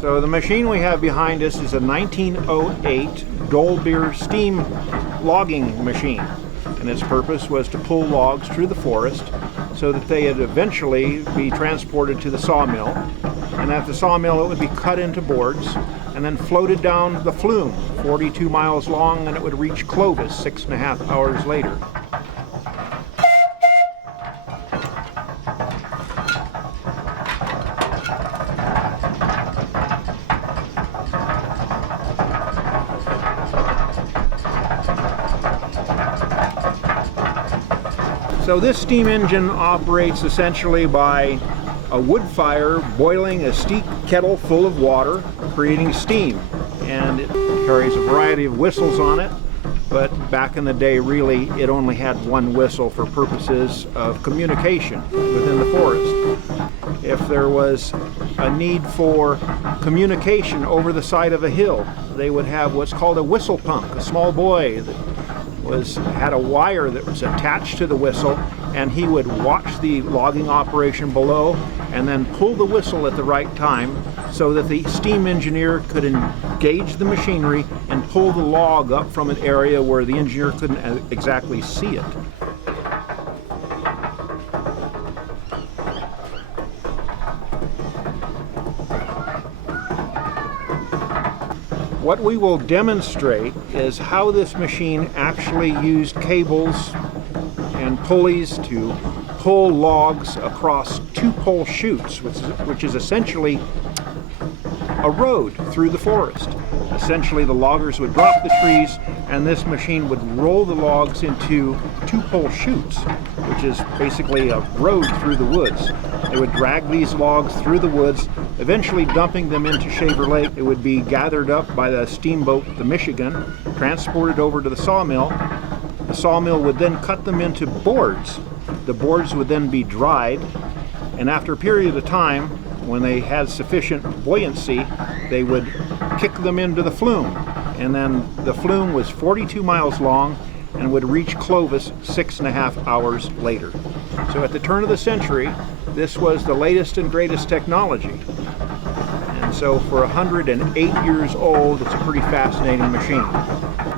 So the machine we have behind us is a 1908 Dolbeer steam logging machine, and its purpose was to pull logs through the forest so that they would eventually be transported to the sawmill, and at the sawmill it would be cut into boards and then floated down the flume 42 miles long, and it would reach Clovis 6.5 hours later. So this steam engine operates essentially by a wood fire boiling a steep kettle full of water, creating steam. And it carries a variety of whistles on it, but back in the day really it only had one whistle for purposes of communication within the forest. If there was a need for communication over the side of a hill, they would have what's called a whistle punk, a small boy that had a wire that was attached to the whistle, and he would watch the logging operation below and then pull the whistle at the right time so that the steam engineer could engage the machinery and pull the log up from an area where the engineer couldn't exactly see it. What we will demonstrate is how this machine actually used cables and pulleys to pull logs across two-pole chutes, which is essentially a road through the forest. Essentially, the loggers would drop the trees, and this machine would roll the logs into two-pole chutes, which is basically a road through the woods. They would drag these logs through the woods, eventually dumping them into Shaver Lake. It would be gathered up by the steamboat, the Michigan, transported over to the sawmill. The sawmill would then cut them into boards. The boards would then be dried, and after a period of time, when they had sufficient buoyancy, they would kick them into the flume. And then the flume was 42 miles long and would reach Clovis 6.5 hours later. So at the turn of the century, this was the latest and greatest technology. And so for 108 years old, it's a pretty fascinating machine.